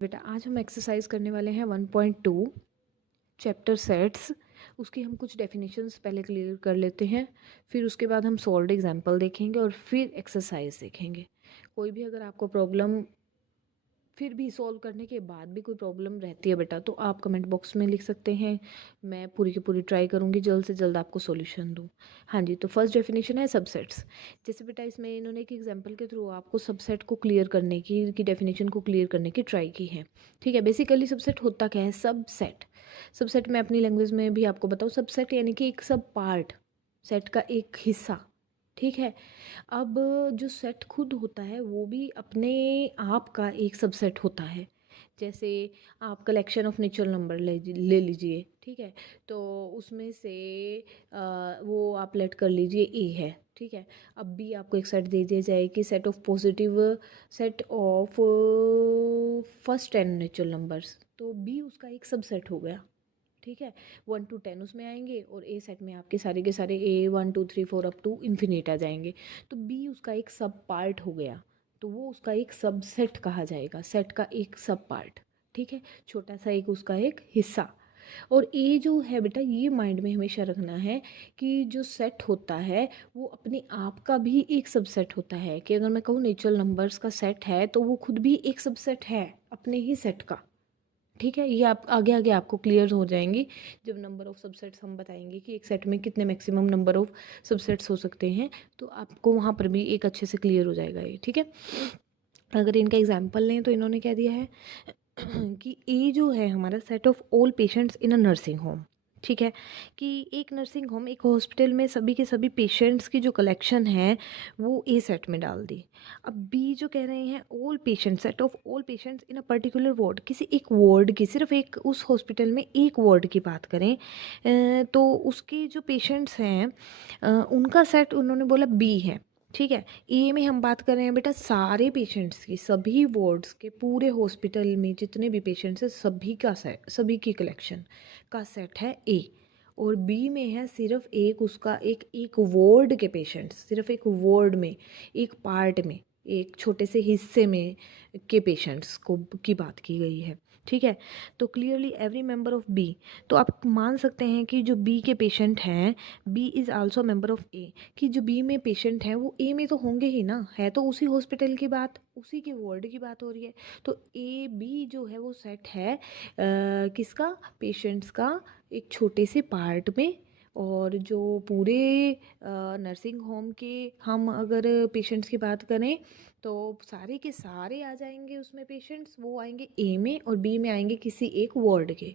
बेटा आज हम एक्सरसाइज करने वाले हैं 1.2 चैप्टर सेट्स। उसकी हम कुछ डेफिनेशंस पहले क्लियर कर लेते हैं, फिर उसके बाद हम सॉल्व्ड एग्जांपल देखेंगे और फिर एक्सरसाइज देखेंगे। कोई भी अगर आपको प्रॉब्लम फिर भी सॉल्व करने के बाद भी कोई प्रॉब्लम रहती है बेटा, तो आप कमेंट बॉक्स में लिख सकते हैं। मैं पूरी की पूरी ट्राई करूँगी जल्द से जल्द आपको सॉल्यूशन दूँ। हाँ जी, तो फर्स्ट डेफिनेशन है सबसेट्स। जैसे बेटा इसमें इन्होंने एक एग्जांपल के थ्रू आपको सबसेट को क्लियर करने की डेफिनेशन को क्लियर करने की ट्राई की है। ठीक है, बेसिकली सबसेट होता क्या है? सबसेट, सबसेट मैं अपनी लैंग्वेज में भी आपको बताऊँ। सबसेट यानी कि एक सब पार्ट, सेट का एक हिस्सा। ठीक है, अब जो सेट खुद होता है वो भी अपने आप का एक सबसेट होता है। जैसे आप कलेक्शन ऑफ नेचुरल नंबर ले लीजिए। ठीक है, तो उसमें से वो आप लेट कर लीजिए ए है। ठीक है, अब बी आपको एक सेट दे दिया जाए कि set of positive, set of first 10 natural numbers, तो बी उसका एक सबसेट हो गया। ठीक है, 1 to 10 उसमें आएंगे और ए सेट में आपके सारे के सारे ए 1 2 3 4 अप टू इन्फिनिट आ जाएंगे। तो बी उसका एक सब पार्ट हो गया, तो वो उसका एक सबसेट कहा जाएगा, सेट का एक सब पार्ट। ठीक है, छोटा सा एक उसका एक हिस्सा। और ए जो है बेटा, ये माइंड में हमेशा रखना है कि जो सेट होता है वो अपने आप का भी एक सबसेट होता है। कि अगर मैं कहूँ नेचुरल नंबर्स का सेट है, तो वो खुद भी एक सबसेट है अपने ही सेट का। ठीक है, ये आप आगे आगे आपको क्लियर हो जाएंगी जब नंबर ऑफ सबसेट्स हम बताएंगे कि एक सेट में कितने मैक्सिमम नंबर ऑफ सबसेट्स हो सकते हैं, तो आपको वहाँ पर भी एक अच्छे से क्लियर हो जाएगा ये। ठीक है, अगर इनका एग्जांपल लें तो इन्होंने क्या दिया है कि ए जो है हमारा set of all patients in a nursing home. ठीक है, कि एक नर्सिंग होम, एक हॉस्पिटल में सभी के सभी पेशेंट्स की जो कलेक्शन है वो ए सेट में डाल दी। अब बी जो कह रहे हैं all patient, set of all patients in a particular ward, किसी एक वार्ड की, सिर्फ एक उस हॉस्पिटल में एक वार्ड की बात करें, तो उसके जो पेशेंट्स हैं उनका सेट उन्होंने बोला बी है। ठीक है, ए में हम बात कर रहे हैं बेटा सारे पेशेंट्स की, सभी वार्ड्स के, पूरे हॉस्पिटल में जितने भी पेशेंट्स हैं सभी का सेट, सभी की कलेक्शन का सेट है ए। और बी में है सिर्फ एक उसका एक एक वार्ड के पेशेंट्स, सिर्फ एक वार्ड में, एक पार्ट में, एक छोटे से हिस्से में के पेशेंट्स को की बात की गई है। ठीक है, तो clearly every member of B, तो आप मान सकते हैं कि जो बी के पेशेंट हैं, B is also member of A, कि जो बी में पेशेंट हैं वो ए में तो होंगे ही ना, है तो उसी हॉस्पिटल की बात, उसी के वार्ड की बात हो रही है। तो ए बी जो है वो सेट है किसका? पेशेंट्स का एक छोटे से पार्ट में। और जो पूरे नर्सिंग होम के हम अगर पेशेंट्स की बात करें तो सारे के सारे आ जाएंगे उसमें पेशेंट्स, वो आएंगे ए में और बी में आएंगे किसी एक वार्ड के।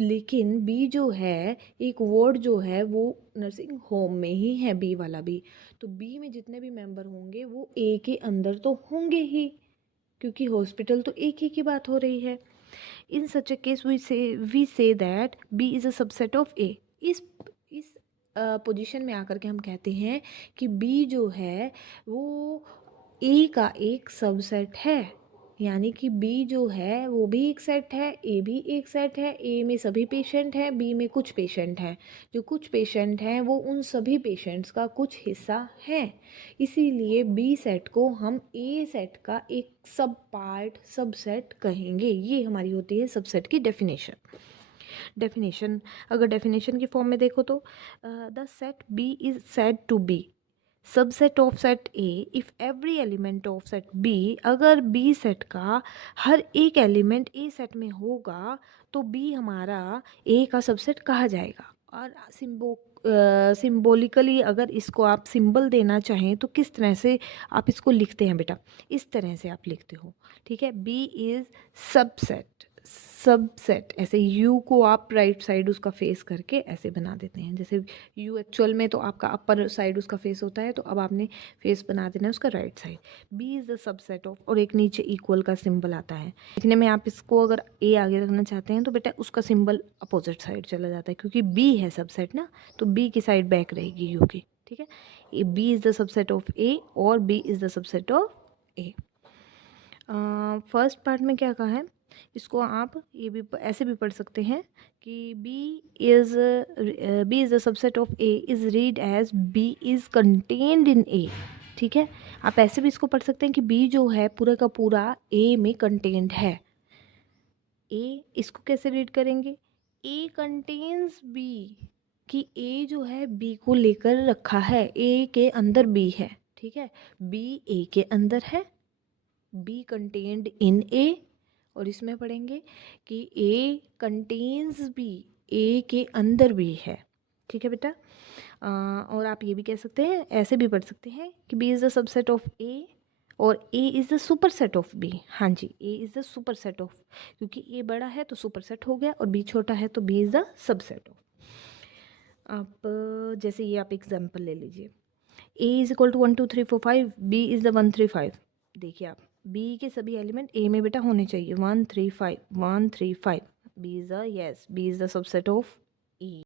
लेकिन बी जो है, एक वार्ड जो है वो नर्सिंग होम में ही है, बी वाला बी, तो बी में जितने भी मेंबर होंगे वो ए के अंदर तो होंगे ही, क्योंकि हॉस्पिटल तो एक ही की बात हो रही है। In such a case we say that B is a subset of A. इस पोजीशन में आकर के हम कहते हैं कि बी जो है वो ए का एक सबसेट है। यानी कि बी जो है वो भी एक सेट है, ए भी एक सेट है। ए में सभी पेशेंट हैं, बी में कुछ पेशेंट हैं। जो कुछ पेशेंट हैं वो उन सभी पेशेंट्स का कुछ हिस्सा है। इसीलिए बी सेट को हम ए सेट का एक सब पार्ट, सब सेट कहेंगे। ये हमारी होती है सबसेट की डेफिनेशन। अगर डेफिनेशन की फॉर्म में देखो तो the set B is said to be subset of set A if every element of set B, अगर बी सेट का हर एक एलिमेंट ए सेट में होगा तो बी हमारा ए का सबसेट कहा जाएगा। और सिम्बोलिकली अगर इसको आप सिंबल देना चाहें तो किस तरह से आप इसको लिखते हैं बेटा? इस तरह से आप लिखते हो। ठीक है, बी इज़ सबसेट, सबसेट ऐसे यू को आप राइट साइड उसका फेस करके ऐसे बना देते हैं। जैसे यू एक्चुअल में तो आपका अपर साइड उसका फेस होता है, तो अब आपने फेस बना देना है उसका right side. B is the subset of, और एक नीचे इक्वल का सिंबल आता है। लिखने में आप इसको अगर ए आगे रखना चाहते हैं तो बेटा उसका सिंबल अपोजिट साइड चला जाता है, क्योंकि बी है सबसेट ना, तो बी की साइड बैक रहेगी यू की। ठीक है, A B is the subset of A और B is the subset of A. First part में क्या कहा है, इसको आप ये भी ऐसे भी पढ़ सकते हैं कि B is the subset of A is read as B is contained in A. ठीक है, आप ऐसे भी इसको पढ़ सकते हैं कि बी जो है पूरा का पूरा ए में कंटेन्ड है। ए, इसको कैसे रीड करेंगे? ए कंटेन्स बी, कि ए जो है बी को लेकर रखा है, ए के अंदर बी है, ठीक है, बी ए के अंदर है, बी कंटेन्ड इन ए, और इसमें पढ़ेंगे कि ए कंटेन्स बी, ए के अंदर भी है, ठीक है बेटा। और आप ये भी कह सकते हैं, ऐसे भी पढ़ सकते हैं कि B is the subset of A और A is the superset of B. हाँ जी, A is the superset of, क्योंकि ए बड़ा है तो सुपर सेट हो गया और बी छोटा है तो B is the subset of. आप जैसे ये आप एग्जाम्पल ले लीजिए, A is equal to 1 2 3 4 5, B is the 1 3 5। देखिए आप, बी के सभी एलिमेंट ए में बेटा होने चाहिए, 1 3 5 1 3 5, B is the, yes, B is the subset of E.